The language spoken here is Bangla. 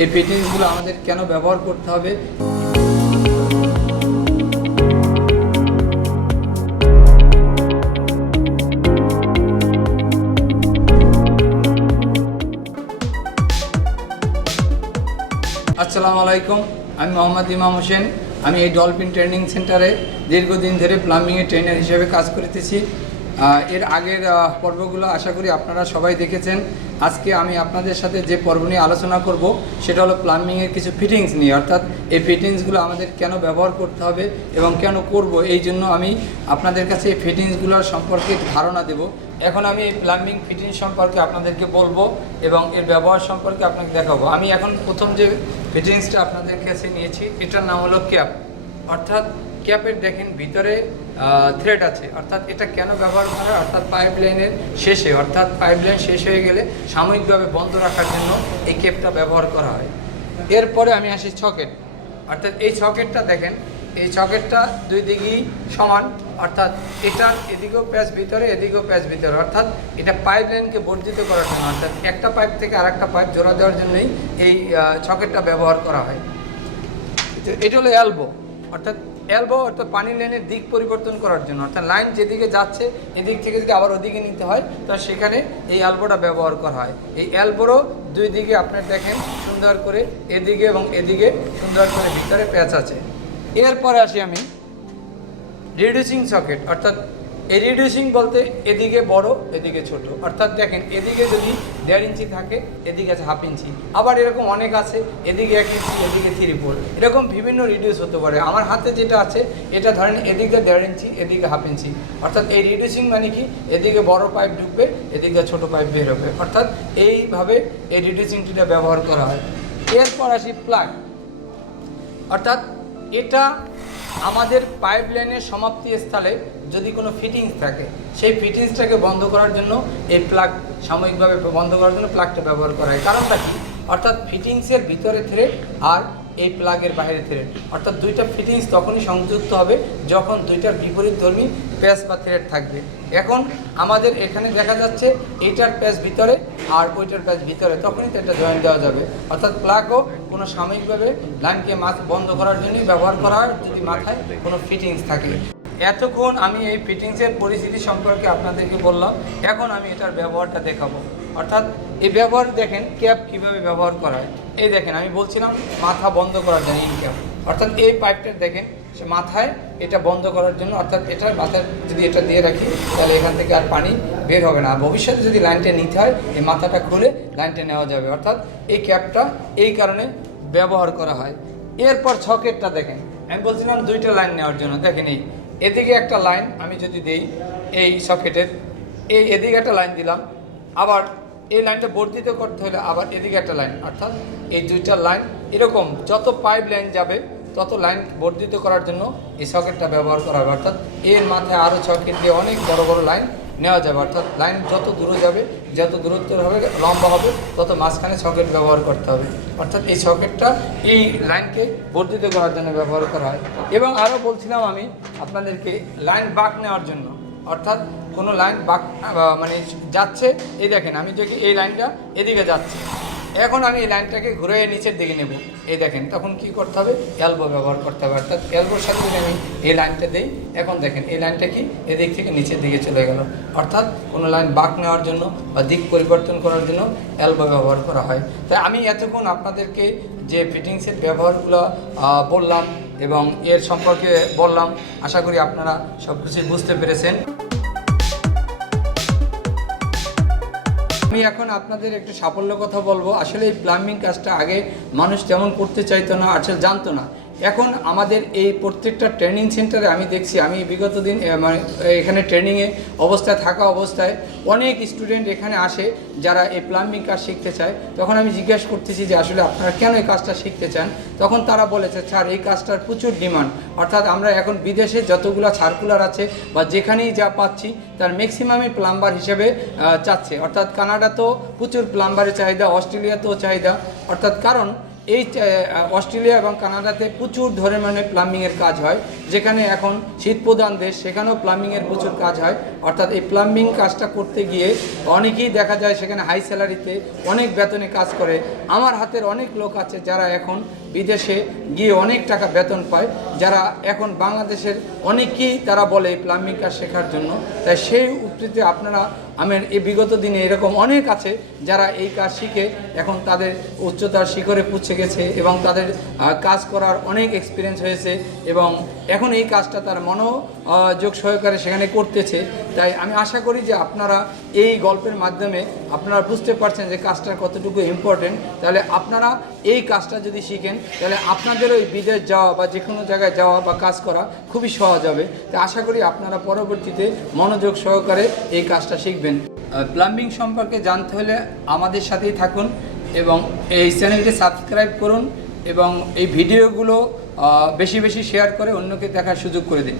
এই ফিটিংসগুলো আমাদের কেন ব্যবহার করতে হবে। আসসালামু আলাইকুম, আমি মোহাম্মদ ইমাম হোসেন। আমি এই ডলফিন ট্রেনিং সেন্টারে দীর্ঘদিন ধরে প্লাম্বিংয়ের ট্রেনার হিসেবে কাজ করতেছি। এর আগের পর্বগুলো আশা করি আপনারা সবাই দেখেছেন। আজকে আমি আপনাদের সাথে যে পর্ব নিয়ে আলোচনা করব সেটা হলো প্লাম্বিংয়ের কিছু ফিটিংস নিয়ে, অর্থাৎ এই ফিটিংসগুলো আমাদের কেন ব্যবহার করতে হবে এবং কেন করব, এই জন্য আমি আপনাদের কাছে এই ফিটিংসগুলোর সম্পর্কে ধারণা দেব। এখন আমি এই প্লাম্বিং ফিটিংস সম্পর্কে আপনাদেরকে বলবো এবং এর ব্যবহার সম্পর্কে আপনাকে দেখাবো। আমি এখন প্রথম যে ফিটিংসটা আপনাদের কাছে নিয়েছি এটার নাম হলো ক্যাপ। অর্থাৎ ক্যাপের দেখেন ভিতরে থ্রেড আছে, অর্থাৎ এটা কেন ব্যবহার করা হয়, অর্থাৎ পাইপলাইনের শেষে, অর্থাৎ পাইপলাইন শেষ হয়ে গেলে সাময়িকভাবে বন্ধ রাখার জন্য এই ক্যাপটা ব্যবহার করা হয়। এরপরে আমি আসি সকেট। অর্থাৎ এই সকেটটা দেখেন, এই সকেটটা দুই দিকেই সমান, অর্থাৎ এটার এদিকেও প্যাচ ভিতরে এদিকেও প্যাচ ভিতরে, অর্থাৎ এটা পাইপলাইনকে বর্ধিত করার জন্য, অর্থাৎ একটা পাইপ থেকে আরেকটা পাইপ জোড়া দেওয়ার জন্যই এই সকেটটা ব্যবহার করা হয়। এটা হলো এলবো, অর্থাৎ এলবো অর্থাৎ পানি লাইনের দিক পরিবর্তন করার জন্য, অর্থাৎ লাইন যেদিকে যাচ্ছে এদিক থেকে যদি আবার ওদিকে নিতে হয় তো সেখানে এই এলবোটা ব্যবহার করা হয়। এই এলবোরও দুই দিকে আপনার দেখেন সুন্দর করে এদিকে এবং এদিকে সুন্দর করে ভিতরে প্যাচ আছে। এরপরে আসি আমি রিডিউসিং সকেট। অর্থাৎ এই রিডিউসিং বলতে এদিকে বড় এদিকে ছোট, অর্থাৎ দেখেন এদিকে যদি 1.5 ইঞ্চি থাকে এদিকে আছে 1/2 ইঞ্চি, আবার এরকম অনেক আছে এদিকে 1 ইঞ্চি এদিকে 3/4, এরকম বিভিন্ন রিডিউস হতে পারে। আমার হাতে যেটা আছে এটা ধরেন এদিকে 1.5 ইঞ্চি এদিকে 1/2 ইঞ্চি, অর্থাৎ এই রিডিউসিং মানে কি, এদিকে বড় পাইপ ঢুকবে এদিকে ছোট পাইপ বের হবে, অর্থাৎ এইভাবে এই রিডিউসিংটিটা ব্যবহার করা হয়। এরপর আসি প্লাগ। অর্থাৎ এটা আমাদের পাইপলাইনের সমাপ্তি স্থলে যদি কোনো ফিটিংস থাকে সেই ফিটিংসটাকে বন্ধ করার জন্য এই প্লাগ সাময়িকভাবে বন্ধ করার জন্য প্লাগটা ব্যবহার করা হয়। কারণটা কি, অর্থাৎ ফিটিংসের ভিতরে থ্রেড আর এই প্লাগের বাইরে থ্রেড, অর্থাৎ দুইটা ফিটিংস তখনই সংযুক্ত হবে যখন দুইটার বিপরীতধর্মী প্যাচ বা থ্রেড থাকবে। এখন আমাদের এখানে দেখা যাচ্ছে এইটার প্যাচ ভিতরে আর ওইটার প্যাচ ভিতরে, তখনই তো এটা জয়েন্ট দেওয়া যাবে। অর্থাৎ প্লাগও কোনো সাময়িকভাবে লাইনকে বন্ধ করার জন্যই ব্যবহার করা হয় যদি মাথায় কোনো ফিটিংস থাকে। এতক্ষণ আমি এই ফিটিংসের পরিস্থিতি সম্পর্কে আপনাদেরকে বললাম, এখন আমি এটার ব্যবহারটা দেখাবো। অর্থাৎ এই ব্যবহার দেখেন ক্যাপ কীভাবে ব্যবহার করা হয়। এই দেখেন আমি বলছিলাম মাথা বন্ধ করার জন্য ইন ক্যাপ, অর্থাৎ এই পাইপটা দেখেন সে মাথায় এটা বন্ধ করার জন্য, অর্থাৎ এটার মাথায় যদি এটা দিয়ে রাখি তাহলে এখান থেকে আর পানি বের হবে না। ভবিষ্যতে যদি লাইনটা নিতে হয় এই মাথাটা খুলে লাইনটা নেওয়া যাবে, অর্থাৎ এই ক্যাপটা এই কারণে ব্যবহার করা হয়। এরপর সকেটটা দেখেন, আমি বলছিলাম দুইটা লাইন নেওয়ার জন্য, দেখেন এই এদিকে একটা লাইন আমি যদি দেই এই সকেটের, এই এদিকে একটা লাইন দিলাম, আবার এই লাইনটা বর্ধিত করতে হলে আবার এদিকে একটা লাইন, অর্থাৎ এই দুইটা লাইন এরকম যত পাইপ লাইন যাবে তত লাইন বর্ধিত করার জন্য এই সকেটটা ব্যবহার করা হবে। অর্থাৎ এর মাথায় আরও সকেট দিয়ে অনেক বড় বড় লাইন নেওয়া যাবে, অর্থাৎ লাইন যত দূরে যাবে যত দূরত্ব হবে লম্বা হবে তত মাঝখানে সকেট ব্যবহার করতে হবে। অর্থাৎ এই সকেটটা এই লাইনকে বর্ধিত করার জন্য ব্যবহার করা হয়। এবং আরও বলছিলাম আমি আপনাদেরকে লাইন বাঁক নেওয়ার জন্য, অর্থাৎ কোনো লাইন বাঁক মানে যাচ্ছে, এই দেখেন আমি দেখি এই লাইনটা এদিকে যাচ্ছে, এখন আমি এই লাইনটাকে ঘুরে নিচের দিকে নেব, এই দেখেন তখন কি করতে হবে, এলবো ব্যবহার করতে হবে। অর্থাৎ এলবোর সাথে যদি আমি এই লাইনটা দিই, এখন দেখেন এই লাইনটা কি এদিক থেকে নিচের দিকে চলে গেল, অর্থাৎ কোনো লাইন বাঁক নেওয়ার জন্য বা দিক পরিবর্তন করার জন্য এলবো ব্যবহার করা হয়। তাই আমি এতক্ষণ আপনাদেরকে যে ফিটিংসের ব্যবহারগুলো বললাম এবং এর সম্পর্কে বললাম, আশা করি আপনারা সব কিছুই বুঝতে পেরেছেন। আমি এখন আপনাদের একটু সাফল্য কথা বলবো। আসলে এই প্লাম্বিং কাজটা আগে মানুষ তেমন করতে চাইতো না, আসলে জানতো না। এখন আমাদের এই প্রত্যেকটা ট্রেনিং সেন্টারে আমি দেখছি, আমি বিগত দিন মানে এখানে ট্রেনিংয়ে অবস্থায় থাকা অবস্থায় অনেক স্টুডেন্ট এখানে আসে যারা এই প্লাম্বিং কাজ শিখতে চায়। তখন আমি জিজ্ঞাসা করতেছি যে আসলে আপনারা কেন এই কাজটা শিখতে চান, তখন তারা বলেছে স্যার এই কাজটার প্রচুর ডিমান্ড, অর্থাৎ আমরা এখন বিদেশে যতগুলো সার্কুলার আছে বা যেখানেই যা পাচ্ছি তার ম্যাক্সিমামই প্লাম্বার হিসেবে চাচ্ছে। অর্থাৎ কানাডাতেও প্রচুর প্লাম্বারের চাহিদা, অস্ট্রেলিয়াতেও চাহিদা, অর্থাৎ কারণ এই অস্ট্রেলিয়া এবং কানাডাতে প্রচুর ধরনের প্লাম্বিংয়ের কাজ হয়, যেখানে এখন শীত প্রধান দেশ সেখানেও প্লাম্বিংয়ের প্রচুর কাজ হয়। অর্থাৎ এই প্লাম্বিং কাজটা করতে গিয়ে অনেকেই দেখা যায় সেখানে হাই স্যালারিতে অনেক বেতনে কাজ করে। আমার হাতের অনেক লোক আছে যারা এখন বিদেশে গিয়ে অনেক টাকা বেতন পায়, যারা এখন বাংলাদেশের অনেকেই তারা বলে এই প্লাম্বিং কাজ শেখার জন্য। তাই সেই উক্তিতে আপনারা আমার এই বিগত দিনে এরকম অনেক আছে যারা এই কাজ শিখে এখন তাদের উচ্চতার শিখরে পৌঁছে গেছে এবং তাদের কাজ করার অনেক এক্সপিরিয়েন্স হয়েছে এবং এখন এই কাজটা তার মনোযোগ সহকারে সেখানে করতেছে। তাই আমি আশা করি যে আপনারা এই গল্পের মাধ্যমে আপনারা বুঝতে পারছেন যে কাজটার কতটুকু ইম্পর্টেন্ট। তাহলে আপনারা এই কাজটা যদি শিখেন তাহলে আপনাদের ওই বিদেশ যাওয়া বা যে কোনো জায়গায় যাওয়া বা কাজ করা খুবই সহজ হবে। তাই আশা করি আপনারা পরবর্তীতে মনোযোগ সহকারে এই কাজটা শিখবেন। প্লাম্বিং সম্পর্কে জানতে হলে আমাদের সাথেই থাকুন এবং এই চ্যানেলটি সাবস্ক্রাইব করুন এবং এই ভিডিওগুলো বেশি বেশি শেয়ার করে অন্যকে দেখার সুযোগ করে দিন।